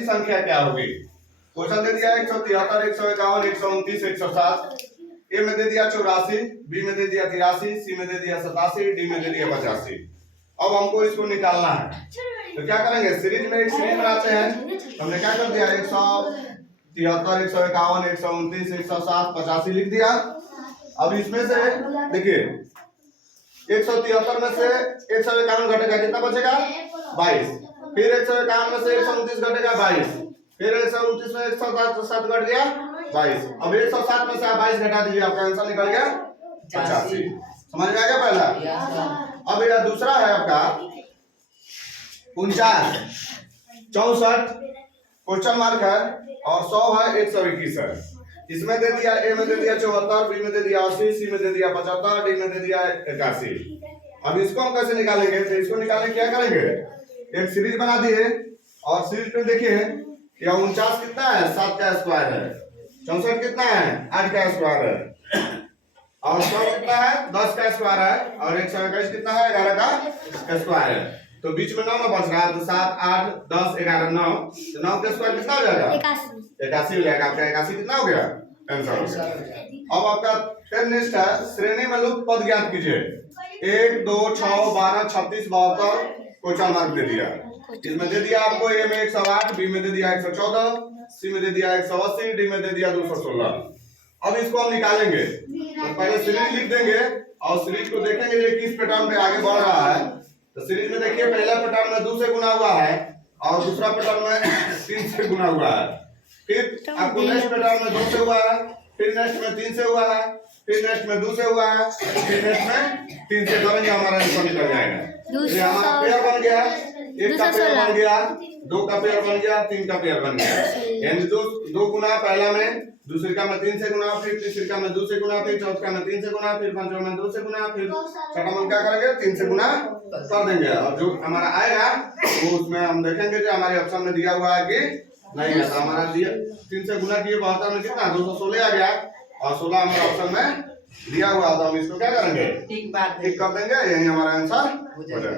संख्या क्या होगी? क्वेश्चन दे दिया 173, 151, 129, 107। ए में दे दिया 84, बी में दे दिया 83, सी में दे दिया 87, डी में दे दिया 85। अब हमको इसको निकालना है, तो क्या करेंगे? सीरीज में एक सीरीज बनाते हैं। हमने क्या कर दिया? 173, 151, 129, 107, 85 लिख दिया। अब इसमें से देखिए 173 में से 151 घटेगा, कितना बचेगा? 22। फिर 151 में से 129 घटेगा, 22। फिर 129 में 107 घट गया, 22। अब 107 में से आप 22 घटा दीजिए, आपका आंसर निकल गया 85। समझ में आ गया पहला? अब यह दूसरा है आपका 49, 64 क्वेश्चन मार्क है और 100 है, 121 है। इसमें दे दिया ए में दे दिया 74, बी में दे दिया 80, सी में दे दिया 75, डी में दे दिया 81। अब इसको हम कैसे निकालेंगे? तो इसको निकालने क्या करेंगे? एक सीरीज बना दिए और सीरीज में देखिए यह 49 कितना है? 7 का स्क्वायर है। 64 कितना है? 8 का स्क्वायर है। और 100 कितना है? 10 का स्क्वायर है। और 121 कितना है? 11 का स्क्वायर है। तो बीच में 9 में बच रहा है, तो 7, 8, 10, 11, 9। तो 9 का स्क्वायर कितना हो जाएगा? 81 हो जाएगा। आपका 81 कितना हो गया? आंसर हो गया। अब आपका 10 नेक्स्ट है, श्रेणी में लुप्त पद ज्ञात कीजिए। 1, 2, 6, 12, 36, 72 क्वेश्चन मार्क दे दिया। इसमें दे दिया आपको ए में 108, बी में दे दिया 114, सी में दे दिया 180, डी में दे दिया 216। अब इसको हम निकालेंगे, तो पहले सीरीज लिख देंगे और सीरीज को देखेंगे ये किस पैटर्न पे आगे बढ़ रहा है। तो सीरीज में देखिए पहला पैटर्न में 2 से गुना हुआ है और दूसरा पैटर्न में 3 से गुना हुआ है। फिर आपको नेक्स्ट पैटर्न में 2 से हुआ है, फिर नेक्स्ट में 3 से हुआ है, फिर नेक्स्ट में 2 से हुआ है, फिर नेक्स्ट में 3 से करेंगे, हमारा आंसर निकल जाएगा। ये हमारा पेयर बन गया, 1 का पेयर बन गया, 2 का पेयर बन गया, 3 का पेयर बन गया। यानी 2 गुना पहला में, दूसरे का में 3 से गुना, फिर तीसरे का में 2 से गुना, फिर चौथे का में 3 से गुना, फिर पांचवा में 2 से गुना, फिर छठा में क्या करेंगे? 3 से गुना कर देंगे। और जो हमारा आएगा वो उसमें हम देखेंगे जो हमारे ऑप्शन में दिया हुआ है कि नहीं है। तो हमारा 3 से गुना किए 72 में कितना? 216 आ गया और 16 हमारे ऑप्शन में दिया हुआ। तो हम इसको क्या करेंगे? टिक कर देंगे, यही हमारा आंसर हो जाएगा।